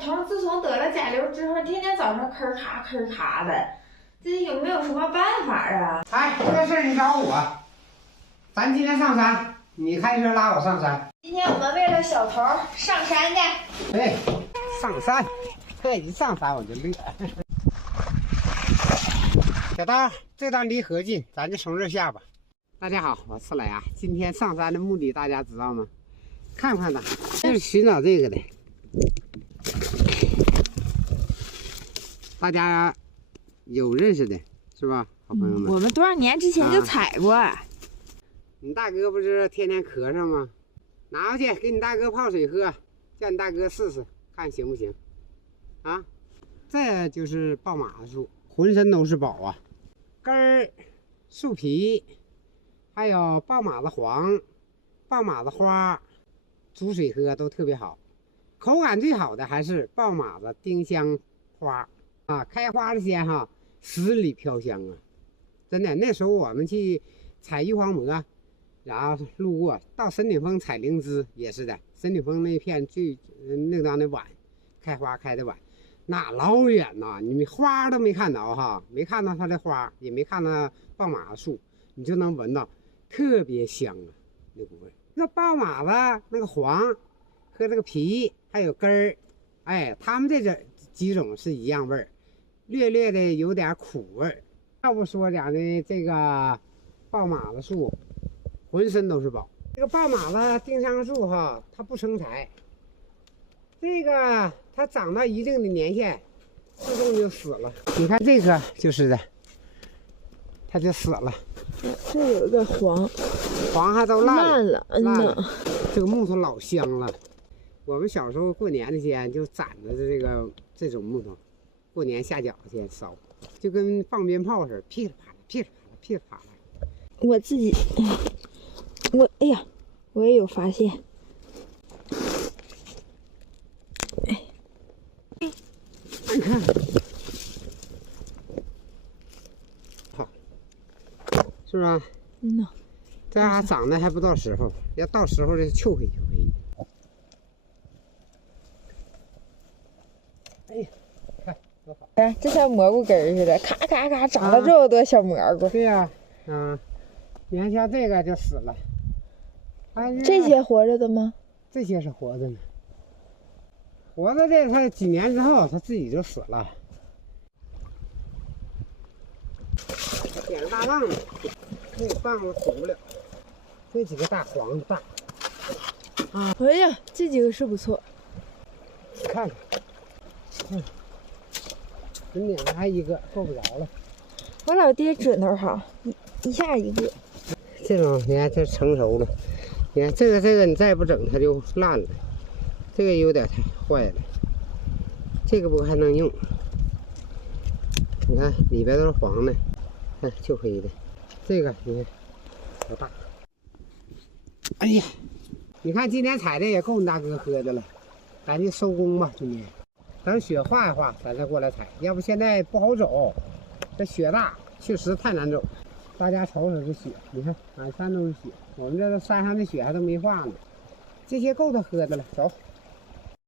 小头自从得了甲流之后，天天早上吭咔吭咔的，这有没有什么办法啊？哎，这事儿你找我，咱今天上山，你开车拉我上山。今天我们为了小头上山去。哎，上山，这一上山我就乐。小刀，这段离河近，咱就从这儿下吧。大家好，我是来啊。今天上山的目的大家知道吗？看看呢，就是寻找这个的。大家有认识的是吧，好朋友们？我们多少年之前就采过。你大哥不是天天咳嗽吗？拿回去给你大哥泡水喝，叫你大哥试试，看行不行？啊，这就是豹马子树，浑身都是宝啊，根儿、树皮，还有豹马子黄、豹马子花，煮水喝都特别好。口感最好的还是豹马子丁香花啊，开花的鲜哈，十里飘香啊！真的，那时候我们去采玉皇蘑，然后路过到神顶峰采灵芝也是的，神顶峰那片那当的晚，开花开的晚，那老远呐，你花都没看到哈，没看到它的花，也没看到豹马树，你就能闻到特别香啊，那股味。那豹马子那个黄和这个皮还有根儿，哎，它们这几种是一样味儿，略略的有点苦味儿。要不说讲的这个豹马子树浑身都是宝。这个豹马子丁香树哈，它不生财，这个它长到一定的年限自动就死了。你看这个就是的，它就死了。这有一个黄还都烂了，这个木头老香了。我们小时候过年那天就攒着这种木头，过年下饺子去烧，就跟放鞭炮似的，噼里啪啦，噼里啪啦，噼里啪啦。我自己，哎呀，我也有发现。你看，好，是不是？这还长得还不到时候，要到时候就臭黑臭黑的。哎呀，看多好！哎，这像蘑菇根儿似的，咔咔咔长了这么多小蘑菇。对呀，你看像这个就死了。这些活着的吗？这些是活着呢。活着的，它几年之后它自己就死了。点个大棒子，那个棒子捅不了。这几个大黄大。哎呀，这几个是不错。看看，你点还一个够不着了。我老爹准头好，一下一个。这种你看这成熟了，你看这个你再不整它就烂了，这个有点太坏了，这个不还能用？你看里边都是黄的，看就黑的，这个你看多大？哎呀，你看今天采的也够你大哥喝的了，赶紧收工吧，今天等雪化一化咱再过来采，要不现在不好走，这雪大确实太难走。大家瞅瞅这雪，你看满山都是雪，我们这山上的雪还都没化呢，这些够他喝的了，走。